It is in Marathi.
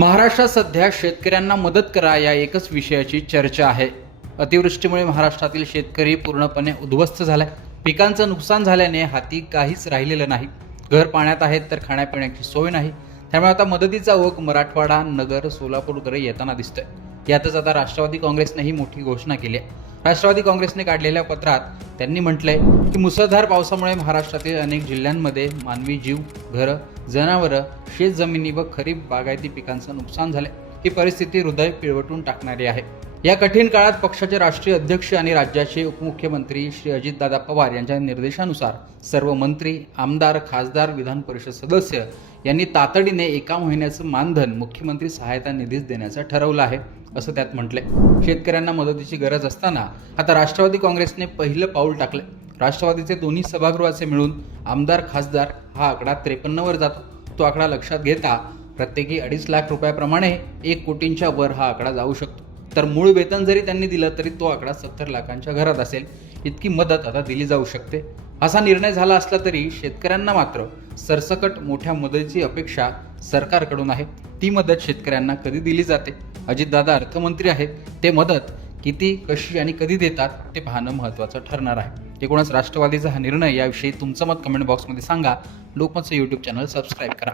महाराष्ट्रात सध्या शेतकऱ्यांना मदत करा या एकच विषयाची चर्चा आहे। अतिवृष्टीमुळे महाराष्ट्रातील शेतकरी पूर्णपणे उद्ध्वस्त झालाय। पिकांचं नुकसान झाल्याने हाती काहीच राहिलेलं नाही। घर पाण्यात आहेत तर खाण्यापिण्याची सोय नाही। त्यामुळे आता मदतीचा ओघ मराठवाडा, नगर, सोलापूरकडे येताना दिसतोय। यातच आता राष्ट्रवादी काँग्रेसने ही मोठी घोषणा केली आहे। राष्ट्रवादी काँग्रेसने काढलेल्या पत्रात त्यांनी म्हटलंय की मुसळधार पावसामुळे महाराष्ट्रातील अनेक जिल्ह्यांमध्ये मानवी जीव, घरं, जनावरं, शेतजमिनी व खरीप बागायती पिकांचं नुकसान झालंय। ही परिस्थिती हृदय पिळवटून टाकणारी आहे। या कठीण काळात पक्षाचे राष्ट्रीय अध्यक्ष आणि राज्याचे उपमुख्यमंत्री श्री अजितदादा पवार यांच्या निर्देशानुसार सर्व मंत्री, आमदार, खासदार, विधान परिषद सदस्य यांनी तातडीने 1 महिन्याचं मानधन मुख्यमंत्री सहायता निधीस देण्याचं ठरवलं आहे, असं त्यात म्हटलंय। शेतकऱ्यांना मदतीची गरज असताना आता राष्ट्रवादी काँग्रेसने पहिलं पाऊल टाकलंय। राष्ट्रवादीचे दोन्ही सभागृहाचे मिळून आमदार, खासदार हा आकडा 53 वर जातो। तो आकडा लक्षात घेता प्रत्येकी 2.5 लाख रुपयाप्रमाणे 1 कोटींच्या वर हा आकडा जाऊ शकतो। तर मूळ वेतन जरी त्यांनी दिलं तरी तो आकडा 70 लाखांच्या घरात असेल। इतकी मदत आता दिली जाऊ शकते। असा निर्णय झाला असला तरी शेतकऱ्यांना मात्र सरसकट मोठ्या मदतीची अपेक्षा सरकारकडून आहे। ती मदत शेतकऱ्यांना कधी दिली जाते? अजितदादा अर्थमंत्री आहेत, ते मदत किती, कशी आणि कधी देतात ते पाहणं महत्त्वाचं ठरणार आहे। एकूणच राष्ट्रवादीचा हा निर्णय याविषयी तुमचं मत कमेंट बॉक्समध्ये सांगा। लोकमतचं YouTube चॅनल सबस्क्राईब करा।